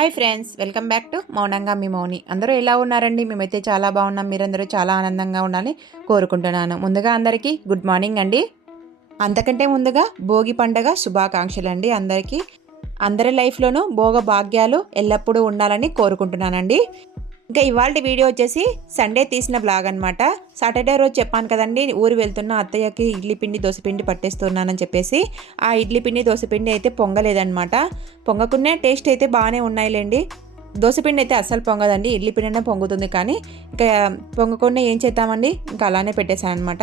Hi friends welcome back to మౌనంగా మీ మౌని. అందరూ ఎలా ఉన్నారండి? మేమైతే చాలా బాగున్నాం. మీరందరూ చాలా ఆనందంగా ఉండాలని కోరుకుంటున్నాను. ముందుగా అందరికీ గుడ్ మార్నింగ్ అండి. అంతకంటే ముందుగా భోగి పండగ శుభాకాంక్షలు అండి అందరికీ. అందరి లైఫ్లోనూ భోగ భాగ్యాలు ఎల్లప్పుడూ ఉండాలని కోరుకుంటున్నానండి. ఇంకా ఇవాళ వీడియో వచ్చేసి సండే తీసిన బ్లాగ్ అనమాట సాటర్డే రోజు చెప్పాను కదండి ఊరు వెళ్తున్న అత్తయ్యకి ఇడ్లీ పిండి దోశపిండి పట్టేస్తున్నానని చెప్పేసి. ఆ ఇడ్లీ పిండి దోశపిండి అయితే పొంగలేదన్నమాట. పొంగకునే టేస్ట్ అయితే బాగానే ఉన్నాయిలేండి. దోశపిండి అయితే అస్సలు పొంగదండి ఇడ్లీ పిండి పొంగుతుంది కానీ. ఇంకా పొంగకుండా ఏం చేద్దామండి ఇంకా అలానే పెట్టేశాను అనమాట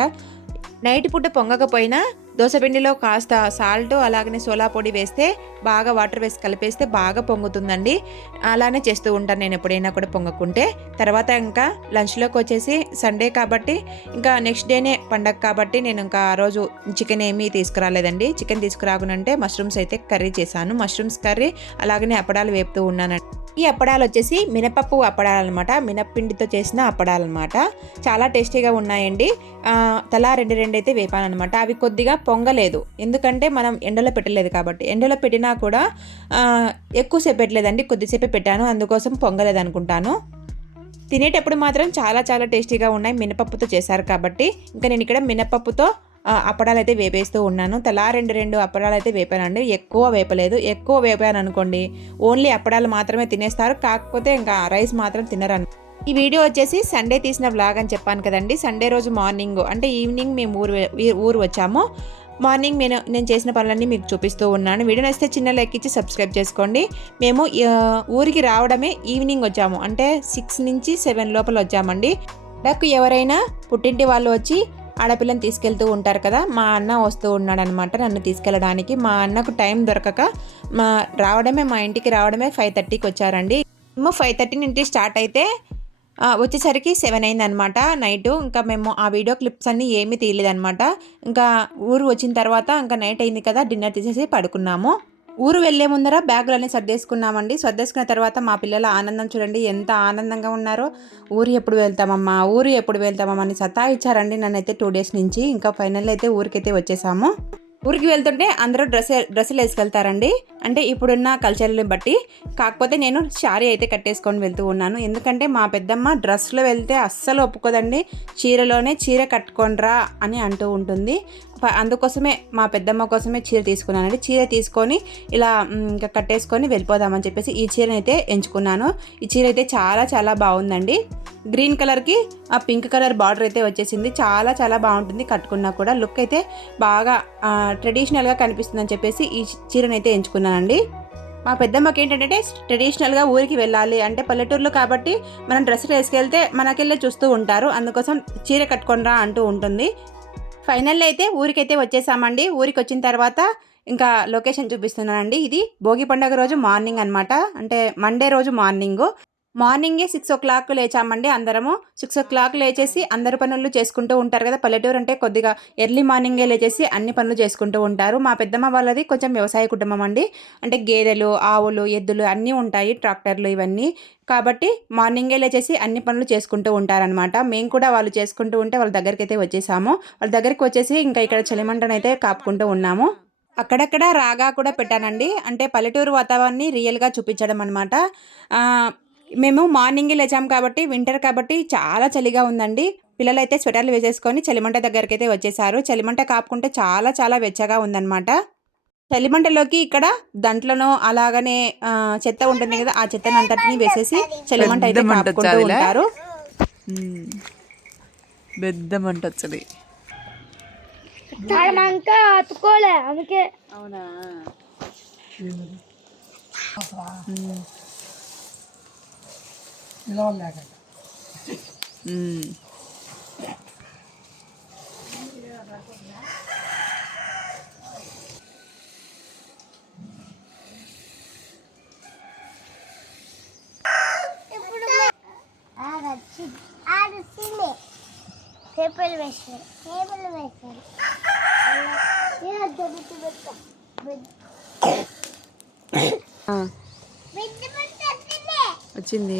నైట్ పూట పొంగకపోయినా దోశపిండిలో కాస్త సాల్ట్ అలాగనే సోలా పొడి వేస్తే బాగా వాటర్ వేసి కలిపేస్తే బాగా పొంగుతుందండి. అలానే చేస్తూ ఉంటాను నేను ఎప్పుడైనా కూడా పొంగకుంటే. తర్వాత ఇంకా లంచ్లోకి వచ్చేసి సండే కాబట్టి ఇంకా నెక్స్ట్ డేనే పండగ కాబట్టి నేను ఇంకా ఆ రోజు చికెన్ ఏమీ తీసుకురాలేదండి. చికెన్ తీసుకురాకునంటే మష్రూమ్స్ అయితే కర్రీ చేశాను. మష్రూమ్స్ కర్రీ అలాగనే అప్పడాలు వేపుతూ ఉన్నానండి. ఈ అప్పడాలు వచ్చేసి మినపప్పు అప్పడాలు అనమాట మినప్పిండితో చేసిన అప్పడాలు అనమాట చాలా టేస్టీగా ఉన్నాయండి. తలా రెండు రెండు అయితే వేపాను అనమాట అవి కొద్దిగా పొంగలేదు. ఎందుకంటే మనం ఎండలో పెట్టలేదు కాబట్టి. ఎండలో పెట్టినా కూడా ఎక్కువసేపు పెట్టలేదండి కొద్దిసేపే పెట్టాను అందుకోసం పొంగలేదు అనుకుంటాను తినేటప్పుడు మాత్రం చాలా చాలా టేస్టీగా ఉన్నాయి మినపప్పుతో చేశారు కాబట్టి. ఇంకా నేను ఇక్కడ మినపప్పుతో అప్పడాలు అయితే వేపేస్తూ ఉన్నాను. తలా రెండు రెండు అప్పడాలు అయితే వేపానండి ఎక్కువ వేపలేదు. ఎక్కువ వేపాను అనుకోండి ఓన్లీ అప్పడాలు మాత్రమే తినేస్తారు కాకపోతే ఇంకా రైస్ మాత్రం తినరను. ఈ వీడియో వచ్చేసి సండే తీసిన వ్లాగ్ అని చెప్పాను కదండి. సండే రోజు మార్నింగ్ అంటే ఈవినింగ్ మేము ఊరు ఊరు వచ్చాము. మార్నింగ్ నేను నేను చేసిన పనులన్నీ మీకు చూపిస్తూ ఉన్నాను. వీడియో నచ్చితే చిన్న లైక్ ఇచ్చి సబ్స్క్రైబ్ చేసుకోండి. మేము ఊరికి రావడమే ఈవినింగ్ వచ్చాము. అంటే సిక్స్ నుంచి సెవెన్ లోపల వచ్చామండి. నాకు ఎవరైనా పుట్టింటి వాళ్ళు వచ్చి ఆడపిల్లని తీసుకెళ్తూ ఉంటారు కదా మా అన్న వస్తూ ఉన్నాడనమాట నన్ను తీసుకెళ్ళడానికి. మా అన్నకు టైం దొరకక మా రావడమే మా ఇంటికి రావడమే ఫైవ్ థర్టీకి వచ్చారండి. మేము ఫైవ్ థర్టీ నుండి స్టార్ట్ అయితే వచ్చేసరికి సెవెన్ అయిందనమాట నైట్. ఇంకా మేము ఆ వీడియో క్లిప్స్ అన్నీ ఏమీ తీయలేదనమాట. ఇంకా ఊరు వచ్చిన తర్వాత ఇంకా నైట్ అయింది కదా డిన్నర్ తీసేసి పడుకున్నాము. ఊరు వెళ్ళే ముందర బ్యాగులన్నీ సర్దేసుకున్నామండి. సర్దేసుకున్న తర్వాత మా పిల్లల ఆనందం చూడండి ఎంత ఆనందంగా ఉన్నారో. ఊరు ఎప్పుడు వెళ్తామమ్మా ఊరు ఎప్పుడు వెళ్తామమ్మా అని సతా ఇచ్చారండి నన్నైతే టూ డేస్ నుంచి. ఇంకా ఫైనల్ అయితే ఊరికైతే వచ్చేసాము. ఊరికి వెళ్తుంటే అందరూ డ్రెస్ డ్రెస్సులు వేసుకెళ్తారండి. అంటే ఇప్పుడున్న కల్చర్ని బట్టి. కాకపోతే నేను శారీ అయితే కట్టేసుకొని వెళ్తూ ఉన్నాను. ఎందుకంటే మా పెద్దమ్మ డ్రెస్లో వెళ్తే అస్సలు ఒప్పుకోదండి. చీరలోనే చీర కట్టుకొనిరా అని అంటూ ఉంటుంది. అందుకోసమే మా పెద్దమ్మ కోసమే చీర తీసుకున్నానండి. చీర తీసుకొని ఇలా ఇంకా కట్టేసుకొని వెళ్ళిపోదామని చెప్పేసి ఈ చీరని అయితే ఎంచుకున్నాను. ఈ చీర అయితే చాలా చాలా బాగుందండి. గ్రీన్ కలర్కి ఆ పింక్ కలర్ బార్డర్ అయితే వచ్చేసింది. చాలా చాలా బాగుంటుంది కట్టుకున్నా కూడా. లుక్ అయితే బాగా ట్రెడిషనల్గా కనిపిస్తుందని చెప్పేసి ఈ చీరను అయితే ఎంచుకున్నానండి. మా పెద్దమ్మకి ఏంటంటే ట్రెడిషనల్గా ఊరికి వెళ్ళాలి. అంటే పల్లెటూరులో కాబట్టి మనం డ్రెస్సులు వేసుకెళ్తే మనకెళ్ళే చూస్తూ ఉంటారు. అందుకోసం చీర కట్టుకొనరా అంటూ ఉంటుంది. ఫైనల్ అయితే ఊరికైతే వచ్చేసామండి. ఊరికి వచ్చిన తర్వాత ఇంకా లొకేషన్ చూపిస్తున్నానండి. ఇది భోగి పండుగ రోజు మార్నింగ్ అనమాట అంటే మండే రోజు మార్నింగ్. మార్నింగే సిక్స్ ఓ క్లాక్ లేచామండి అందరము. సిక్స్ ఓ క్లాక్ లేచేసి అందరి పనులు చేసుకుంటూ ఉంటారు కదా. పల్లెటూరు అంటే కొద్దిగా ఎర్లీ మార్నింగే లేచేసి అన్ని పనులు చేసుకుంటూ ఉంటారు. మా పెద్దమ్మ వాళ్ళది కొంచెం వ్యవసాయ కుటుంబం అండి. అంటే గేదెలు ఆవులు ఎద్దులు అన్నీ ఉంటాయి ట్రాక్టర్లు ఇవన్నీ. కాబట్టి మార్నింగే లేచేసి అన్ని పనులు చేసుకుంటూ ఉంటారనమాట మేము కూడా వాళ్ళు చేసుకుంటూ ఉంటే వాళ్ళ దగ్గరికి అయితే వచ్చేసాము. వాళ్ళ దగ్గరికి వచ్చేసి ఇంకా ఇక్కడ చలిమంటనైతే కాపుకుంటూ ఉన్నాము. అక్కడక్కడ రాగా కూడా పెట్టానండి. అంటే పల్లెటూరు వాతావరణాన్ని రియల్గా చూపించడం అనమాట మేము మార్నింగే లేచాం కాబట్టి వింటర్ కాబట్టి చాలా చలిగా ఉందండి. పిల్లలైతే స్వెటర్లు వేసేసుకొని చలిమంట దగ్గరికి అయితే వచ్చేసారు. చలిమంట కాపుకుంటే చాలా చాలా వెచ్చగా ఉందన్నమాట. చలిమంటలోకి ఇక్కడ దంట్లను అలాగనే చెత్త ఉంటుంది కదా ఆ చెత్తను అంతటిని వేసేసి చలిమంట అయితే కాపుకుంటూ ఉంటారు. పెద్ద మంట వచ్చది అందుకే. అవునా? పిలవాలి లేకుండా పేపర్లు వేసారు పేపర్లు వేసారు వచ్చింది.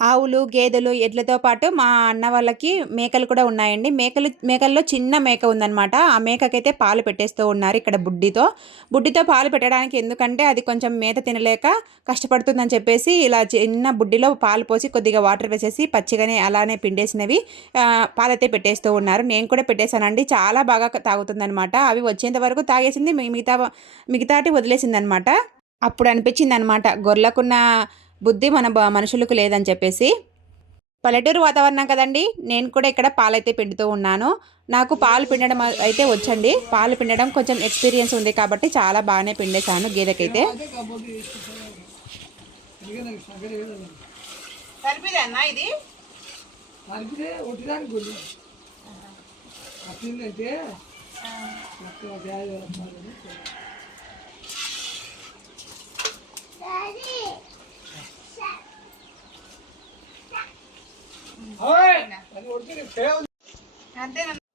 ఆవులు గేదెలు ఎడ్లతో పాటు మా అన్న వాళ్ళకి మేకలు కూడా ఉన్నాయండి. మేకలు మేకల్లో చిన్న మేక ఉందన్నమాట. ఆ మేకకైతే పాలు పెట్టేస్తూ ఉన్నారు ఇక్కడ బుడ్డితో. బుడ్డితో పాలు పెట్టడానికి ఎందుకంటే అది కొంచెం మేత తినలేక కష్టపడుతుందని చెప్పేసి ఇలా చిన్న బుడ్డిలో పాలు పోసి కొద్దిగా వాటర్ వేసేసి పచ్చిగానే అలానే పిండేసినవి పాలైతే పెట్టేస్తూ ఉన్నారు. నేను కూడా పెట్టేశానండి. చాలా బాగా తాగుతుందనమాట అవి వచ్చేంత వరకు తాగేసింది మిగతా మిగతాటి వదిలేసిందనమాట అప్పుడు అనిపించింది అనమాట గొర్రెలకున్న బుద్ధి మన బ- మనుషులకు లేదని చెప్పేసి. పల్లెటూరు వాతావరణం కదండి నేను కూడా ఇక్కడ పాలైతే పిండుతూ ఉన్నాను. నాకు పాలు పిండడం అయితే వచ్చండి. పాలు పిండడం కొంచెం ఎక్స్పీరియన్స్ ఉంది కాబట్టి చాలా బాగానే పిండేశాను గేదెకైతే. ఇది?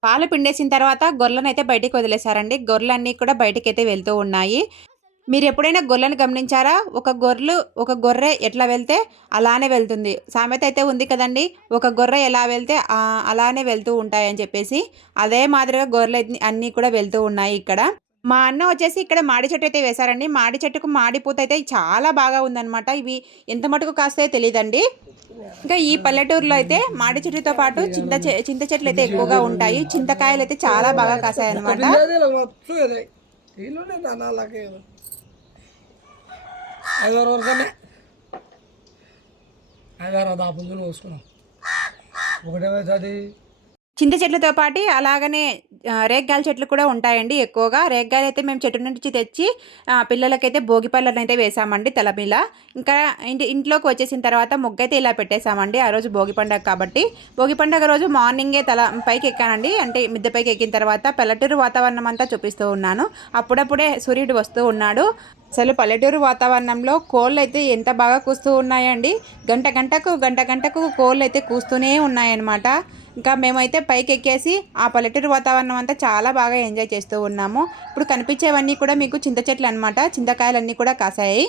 పాలు పిండేసిన తర్వాత గొర్రెలను అయితే బయటికి వదిలేశారండి. గొర్రెలన్నీ కూడా బయటికి అయితే వెళ్తూ ఉన్నాయి. మీరు ఎప్పుడైనా గొర్రెలను గమనించారా? ఒక గొర్రెలు ఒక గొర్రె ఎట్లా వెళ్తే అలానే వెళ్తుంది. సామెత అయితే ఉంది కదండి. ఒక గొర్రె ఎలా వెళ్తే అలానే వెళ్తూ ఉంటాయని చెప్పేసి. అదే మాదిరిగా గొర్రెలు అన్నీ కూడా వెళ్తూ ఉన్నాయి ఇక్కడ. మా అన్న వచ్చేసి ఇక్కడ మాడి చెట్టు అయితే వేశారండి. మాడి చెట్టుకు మాడిపూత అయితే చాలా బాగా ఉందన్నమాట. ఇవి ఎంత మటుకు కాస్తాయో తెలియదండి ఇంకా ఈ పల్లెటూరులో అయితే మాడి చెట్టుతో పాటు చింత చె- చింత చెట్లు అయితే ఎక్కువగా ఉంటాయి. చింతకాయలు అయితే చాలా బాగా కాసాయి అనమాట ఐదారు వరకనే. ఐదారు దాపులు పోసుకున్నాం. చింత చెట్లతో పాటు అలాగనే రేగ్గాయల చెట్లు కూడా ఉంటాయండి ఎక్కువగా. రేగ్గాయలు అయితే మేము చెట్టు నుంచి తెచ్చి పిల్లలకైతే భోగి పళ్ళని అయితే వేసామండి తల ఇంకా ఇంటి ఇంట్లోకి వచ్చేసిన తర్వాత ముగ్గు అయితే ఇలా పెట్టేశామండి ఆ రోజు భోగి పండగ కాబట్టి. భోగి పండగ రోజు మార్నింగే తల పైకి ఎక్కానండి అంటే మిద్దె పైకి ఎక్కిన తర్వాత పల్లెటూరు వాతావరణం అంతా చూపిస్తూ ఉన్నాను. అప్పుడప్పుడే సూర్యుడు వస్తూ ఉన్నాడు. అసలు పల్లెటూరు వాతావరణంలో కోళ్ళు అయితే ఎంత బాగా కూస్తూ ఉన్నాయండి? గంట గంటకు గంట గంటకు కోళ్ళు అయితే కూస్తూనే ఉన్నాయన్నమాట. ఇంకా మేమైతే పైకి ఎక్కేసి ఆ పల్లెటూరు వాతావరణం అంతా చాలా బాగా ఎంజాయ్ చేస్తూ ఉన్నాము. ఇప్పుడు కనిపించేవన్నీ కూడా మీకు చింత చెట్లు అనమాట చింతకాయలన్నీ కూడా కాసాయి.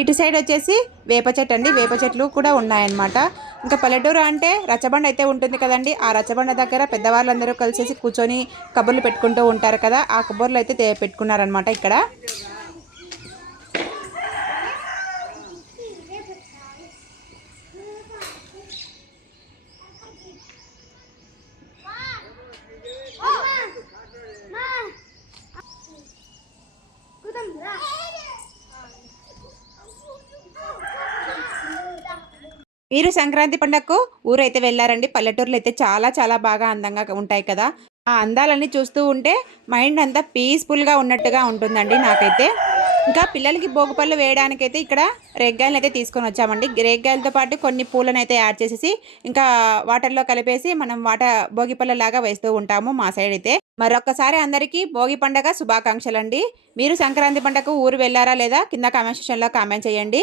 ఇటు సైడ్ వచ్చేసి వేప చెట్టు అండి. వేప చెట్లు కూడా ఉన్నాయన్నమాట. ఇంకా పల్లెటూరు అంటే రచ్చబండ అయితే ఉంటుంది కదండి. ఆ రచ్చబండ దగ్గర పెద్దవాళ్ళందరూ కలిసేసి కూర్చొని కబుర్లు పెట్టుకుంటూ ఉంటారు కదా. ఆ కబుర్లు అయితే పెట్టుకున్నారనమాట ఇక్కడ. మీరు సంక్రాంతి పండగకు ఊరైతే వెళ్ళారండి. పల్లెటూర్లు అయితే చాలా చాలా బాగా అందంగా ఉంటాయి కదా. ఆ అందాలన్నీ చూస్తూ ఉంటే మైండ్ అంతా పీస్ఫుల్గా ఉన్నట్టుగా ఉంటుందండి నాకైతే. ఇంకా పిల్లలకి భోగిపళ్ళు వేయడానికైతే ఇక్కడ రేగ్గాయలు అయితే తీసుకొని వచ్చామండి. రేగ్గాయలతో పాటు కొన్ని పూలను అయితే యాడ్ చేసేసి ఇంకా వాటర్లో కలిపేసి మనం వాట భోగిపళ్ళ లాగా వేస్తూ ఉంటాము మా సైడ్ అయితే మరొక్కసారి అందరికీ భోగి పండగ శుభాకాంక్షలు అండి మీరు సంక్రాంతి పండగకు ఊరు వెళ్ళారా లేదా? కింద కామెంట్ సెక్షన్లో కామెంట్ చేయండి.